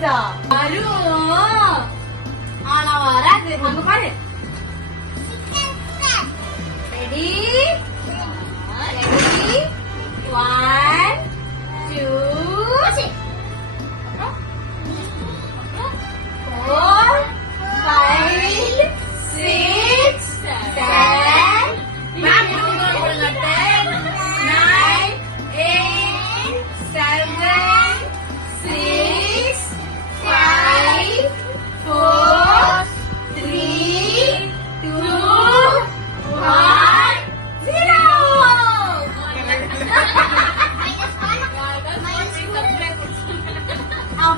வந்துச்சா வரும் ஆனா வராது. அங்க பாரு. Ready ready 1 2 4 5 6 7 ma'am 10 9 8 7 6 5 4 3 2 1 0.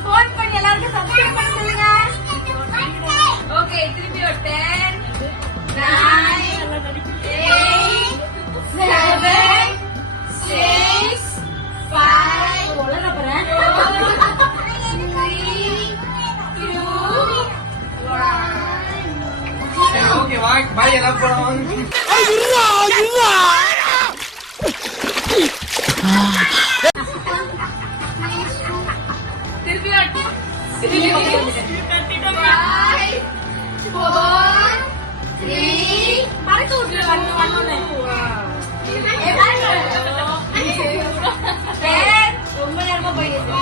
ஃபோன் பண்ணி எல்லாருக்கும் சப்ஸ்கிரைப் பண்ண சொல்லுங்க. ஓகே திருப்பி ஒரு 10 9 8 7 6 5 ஒழுங்கா போறேன் 3 2 1. ஓகே பாய் எல்லாம் போறோம். திருப்பி 5 4 3 மறக்க விட்டுல வரணும் ரொம்ப நேரமா போயிடுச்சு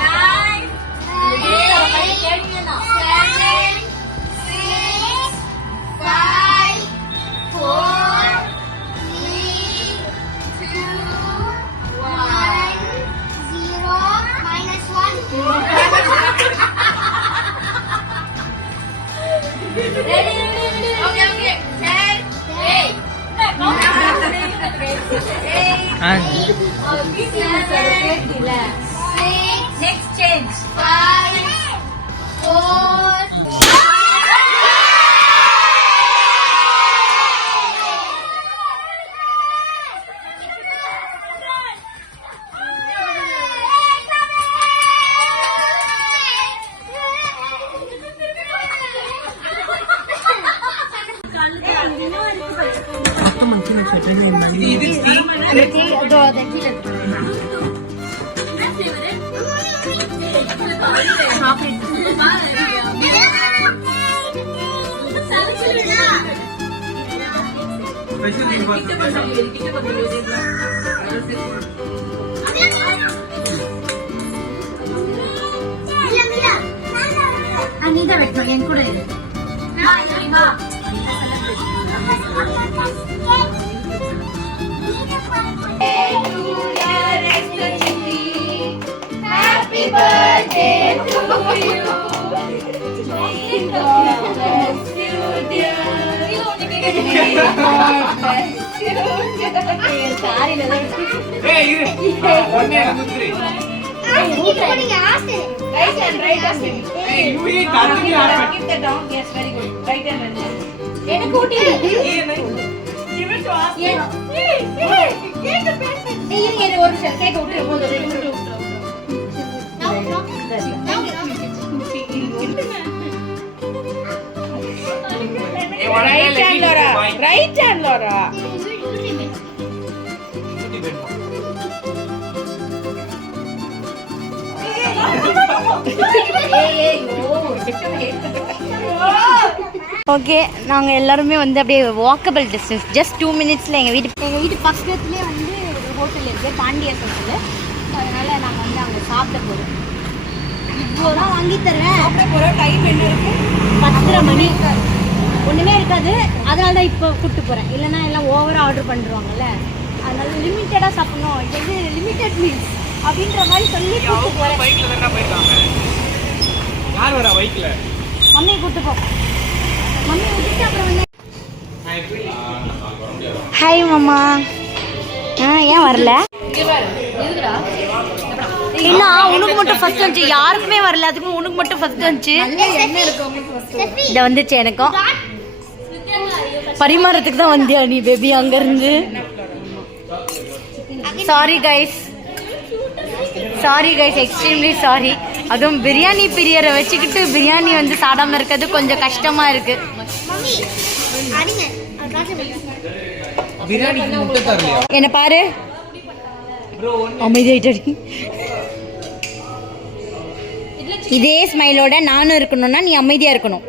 6 change 5 4 அனிதா வெட்டும் என் கூட இரு. Happy birthday to you. May God bless you, dear. May God bless you, dear. Sorry, Hey, you. 1 2 3. Right hand. Hey, you eat nothing. Keep that down. Yes, very good. Right hand. எனக்கு ஊட்டி. Give it to us. Hey, கேக்க பேசு. நீ இங்க ஒரு நிமிஷம் கேக்க விட்டு போடு. Right hand, Laura. ஓகே நாங்கள் எல்லாருமே வந்து அப்படியே வாக்கபிள் டிஸ்டன்ஸ் ஜஸ்ட் 2 மினிட்ஸில் எங்கள் வீட்டு பக்கத்துலேயே வந்து ஒரு ஹோட்டல் இருக்குது பாண்டியர் ஹோட்டல். அதனால் நாங்கள் வந்து அங்கே சாப்பிட போகிறோம். இவ்வளோ தான் வாங்கி தருவேன். சாப்பிட போகிற டைம் என்ன இருக்குது? 10:30 மணி. ஒன்றுமே இருக்காது. அதனால தான் இப்போ கூப்பிட்டு போகிறேன். இல்லைன்னா எல்லாம் ஓவராக ஆர்டர் பண்ணிடுவாங்கல்ல. அதனால லிமிட்டடாக சாப்பிடணும். இது வந்து லிமிட்டட் மீல்ஸ் அப்படின்ற மாதிரி சொல்லி கூப்பிட்டு போகிறேன். யார் வரா பைக்கில்? மம்மியை கூப்பிட்டு போ. மம்மி விட்டுட்டு அப்புறம் வந்து ஹாய் மாமா. ஏன் வரல? இல்ல உனக்கு மட்டும் ஃபர்ஸ்ட் வந்துச்சு. யாருக்குமே வரல. அதுக்கும் உனக்கு மட்டும் ஃபர்ஸ்ட் வந்துச்சு. இதை வந்துச்சு எனக்கும். பரிமாறத்துக்கு தான் வந்தியா நீ பேபி அங்க இருந்து? Sorry guys, extremely sorry. அதுவும் பிரியாணி பிரியரை வச்சுக்கிட்டு பிரியாணி வந்து சாடாம இருக்கிறது கொஞ்சம் கஷ்டமா இருக்கு. என்ன பாரு அமைதியாயிட்டடி. இதே ஸ்மைலோட நானும் இருக்கணும்னா நீ அமைதியாக இருக்கணும்.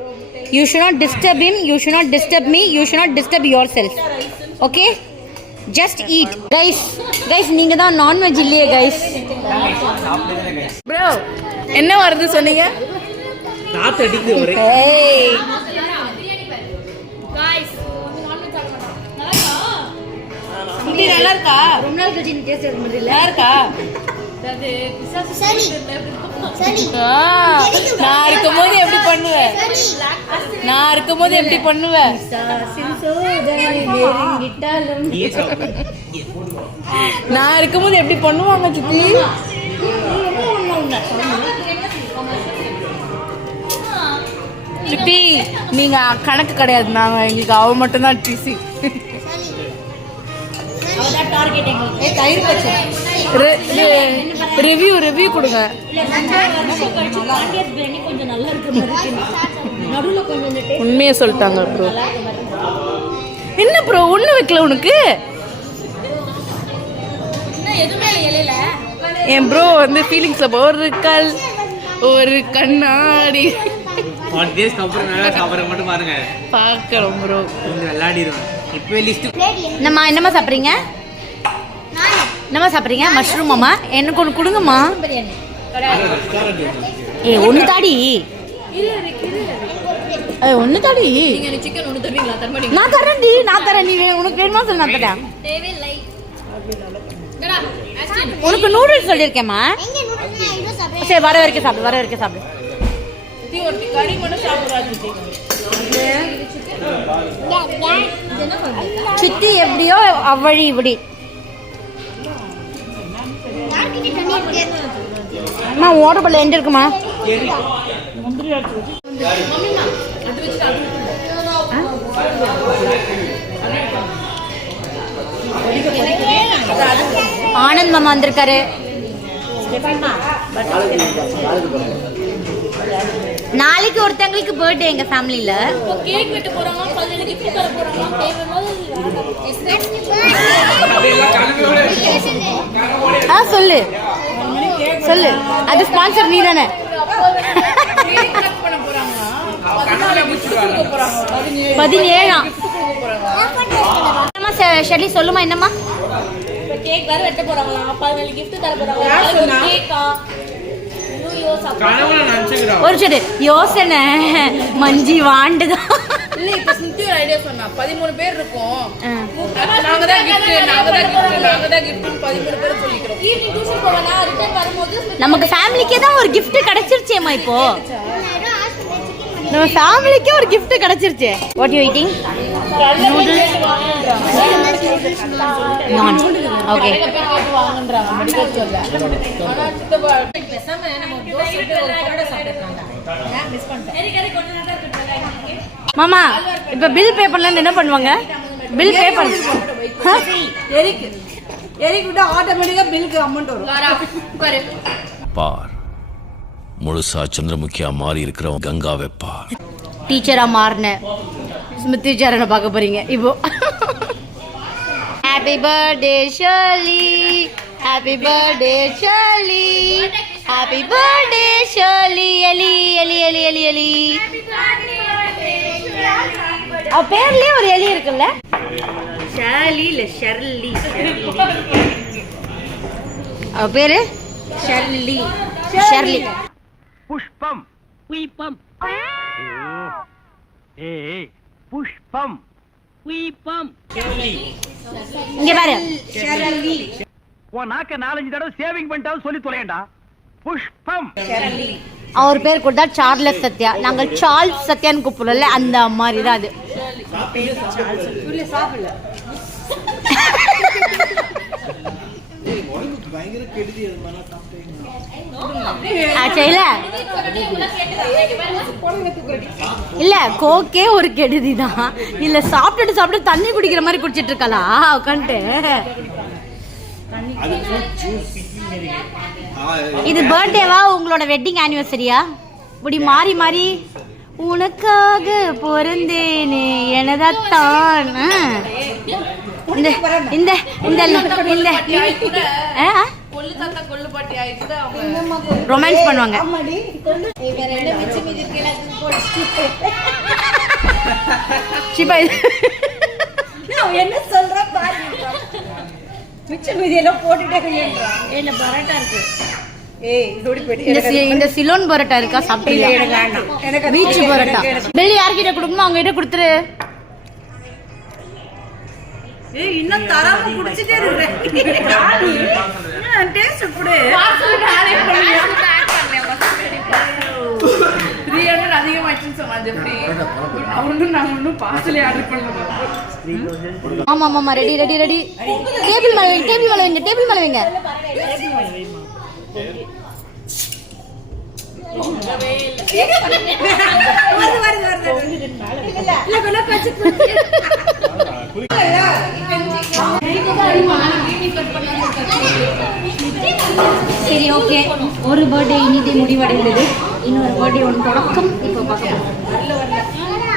You should not disturb him, you should not disturb me, you should not disturb your self. Okay, just eat. Guys நீங்கள் தான் நான்வெஜ் இல்லையே கைஸ். ப்ரோ என்ன வருது சொன்னீங்க? நாத்து அடிக்குது ஒரே. ஏய் இப்படி நல்லா இருக்கா? ரொம்ப நாள் கழிச்சு நீ டேஸ்ட் எடுக்க முடியல. நல்லா இருக்கா? நான் இருக்கும்போது எப்படி பண்ணுவேன்? நான் இருக்கும்போது எப்படி பண்ணுவேன்? நான் இருக்கும்போது எப்படி பண்ணுவாங்க சித்தி? சித்தி நீங்க கணக்கு கிடையாது, நாங்க எங்களுக்கு அவ மட்டும் தான் டிசி. ரிவ்யூ கொடுங்க. உண்மையை சொல்லிட்டாங்க ப்ரோ. என்ன ப்ரோ ஒண்ணு வைக்கல உனக்கு? என் ப்ரோ வந்து ஃபீலிங்ஸ்ல ஒரு கண்ணாடி மட்டும் பாருங்க. பாக்கிறோம் ப்ரோ. விளையாடிடுவேன் இப்போ லிஸ்ட். என்னம்மா சாப்பிட்றீங்க? மஷ்ரூம் அம்மா. எனக்கு ஒன்று கொடுங்கம்மா. ஒன்று தாடி. ஒன்று தாடி. நான் தரேன். நீ உனக்கு வேணுமா சொல்லு, நான் தரேன். உனக்கு நூடுல்ஸ் சொல்லியிருக்கேம்மா. சரி வர வரைக்கும் சாப்பிடு. கறி மட்டும் சாப்பிடுறாங்க சித்தி. எப்படியோ அவ்வழி இப்படி. அம்மா வாட்டர் பாட்டில் எங்க இருக்குமா? ஆனந்த் மாமா வந்திருக்காரு. நாளைக்கு ஒருத்தங்களுக்கு பர்த்டே எங்க ஃபேமிலில. கேக் வெட்ட போறாங்க, பல்லுல கிஃப்ட் தர போறாங்க. சொல்லு. அது ஸ்பான்சர் நீ தானே? 17 ஷெர்லி சொல்லுமா. என்னம்மா கேக் வேற வெட்ட போறாங்களா? 17 கிஃப்ட் தர போறாங்க. கேக்கா? ஒரு சரி யோசனை மஞ்சி வாண்டுதான். இல்ல இப்ப ஸ்மிருதி ஒரு ஐடியா சொன்னா 13 பேர் இருக்கோம். நாங்க தான் கிஃப்ட் 13 பேர் சொல்லிக்கிறோம். ஈவினிங் டியூஷன் போவனா ரிட்டர்ன் வரும்போது நமக்கு ஃபேமிலிக்கே தான் ஒரு gift கிடைச்சிருச்சேமா. இப்போ நம்ம ஃபேமிலிக்கே ஒரு gift கிடைச்சிருச்சே. What you eating? நூடுல்ஸ். நான் ஓகே. வாங்குறாங்க மெடிக்கல் ஸ்டோர்ல. ஆனா சித்தப்பா பேசாம நம்ம தோசை ஒரு பரோட்டா சாப்பிடுறாங்க. நான் மிஸ் பண்ணிட்டேன். மாமா இப்ப பில் பே பண்ணலன்னு என்ன பண்ணுவாங்க? பில் பே பண்ண எரிக் விட்டா ஆட்டோமேட்டிக்கா பில்லுக்கு அமௌண்ட் வரும். பார் முழுசா சந்திரமுகியா மாறி இருக்கிறவன் கங்காவை பார். டீச்சரா மாறின ஸ்மிருதி சரணை பார்க்க போறீங்க இப்போ. Happy birthday Shirley, happy birthday Shirley, happy birthday Shirley. எலி எலி எலி எலி எலி. அவ பேர்லயே ஒரு எலி இருக்குல்ல? ஷர்லி இல்ல ஷர்லி. அவ பேரு ஷர்லி. புஷ்பம். ஏய் புஷ்பம். இங்க பாரு. உன் நாக்க 4-5 தடவை சேவிங் பண்ணிட்டாலும் சொல்லி தொலையண்டா. புஷ்பம். அவர் பேர் கொடுத்தா சார்லஸ் சத்யா. நாங்கள் சார்ல்ஸ் சத்யான்னு கூப்பிடல, அந்த மாதிரி தான் அது. இல்ல கோக்கே ஒரு கெடுதி தான். இல்ல சாப்பிட்டு தண்ணி குடிக்கிற மாதிரி குடிச்சிட்டு இருக்கலா உட்காந்துட்டு. இது பர்த்டேவா உங்களோட வெட்டிங் ஆனிவர்சரியா? இப்படி மாறி மாறி உனக்காக பிறந்தேனே எனதான். இந்த இந்த இந்த இந்த கொள்ளு தாத்தா கொள்ளு பாட்டி ஆயிட்டு அவங்க ரொமான்ஸ் பண்ணுவாங்க. சிப்பா என்ன சொல்ற பாரு, மிச்ச மீதியெல்லாம் போட்டுட்டே என்ன பரோட்டா இருக்கு. ஏய் இதோடி போயிட்டு இந்த சிலோன் பரோட்டா இருக்கா சாப்பிட்டீங்களா? எனக்கு பீச் பரோட்டா. பெல் யார்கிட்ட கொடுக்கணுமோ அவங்க கிட்ட கொடுத்துரு. ஏய் இன்னும் தராம குடிச்சிட்டே இருக்கேன். டேஸ்ட் குடு. 300 அதிகமாயிடுச்சுன்னு சொன்னாங்க எப்படி அவனும் நாங்க ஒன்றும் பார்சலே ஆர்டர் பண்ணல. ஆமா ஆமா ரெடி ரெடி ரெடி. டேபிள் மேல வைங்க, டேபிள் மேல வைங்க, டேபிள் மேல வைங்க. சரி ஓகே, ஒரு பர்த்டே இனிதே முடிவடைந்தது. இன்னொரு பர்த்டே ஒன்று தொடக்கம். இப்போ பார்க்கலாம்.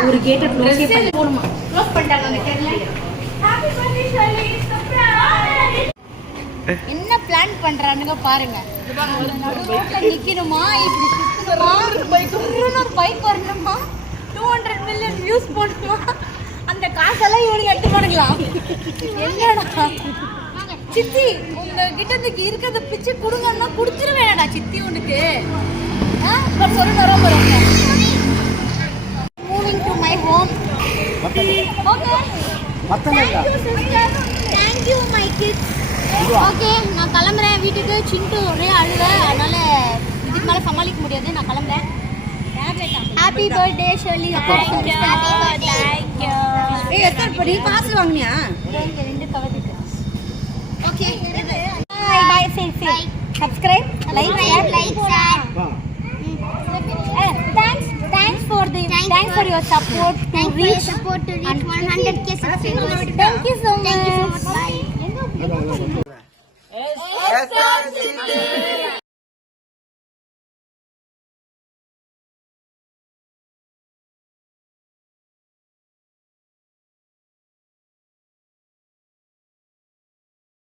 ஒரு கேட்டை க்ளோஸ் பண்ணி போடுமா? க்ளோஸ் பண்ணிட்டாங்க அந்த கேட்ல. என்ன பிளான் பண்றானுங்க பாருங்க. நிக்கணுமா, இப்படி சுத்தணுமா, ஒரு பைக் வரணுமா, 200 மில்லியன் வியூஸ் போடணுமா, அந்த காசெல்லாம் இவனுக்கு எடுத்து பண்ணுங்களாம். என்னடா சித்தி உங்ககிட்ட இருந்து இருக்கிறத பிச்சு கொடுங்கன்னா கொடுத்துருவேடா சித்தி உனக்கு. சொல்லு வரோம் வரோங்க. Moving to my home. Okay thank you my kids. Okay நான் கிளம்புறேன் வீட்டுக்கு. சிண்டு ஒரே அழுவ, அதனால இதுக்கு மேலே சமாளிக்க முடியாது, நான் கிளம்புறேன். Happy birthday Shirley. தேங்க்யூ. ஏய் எத்தனை படி காசு வாங்குனியா? ரெண்டு கவர்ட்டு. Okay bye bye. Say subscribe, like, share. Thanks for your support to reach 100K subscribers. Thank you so much. Bye.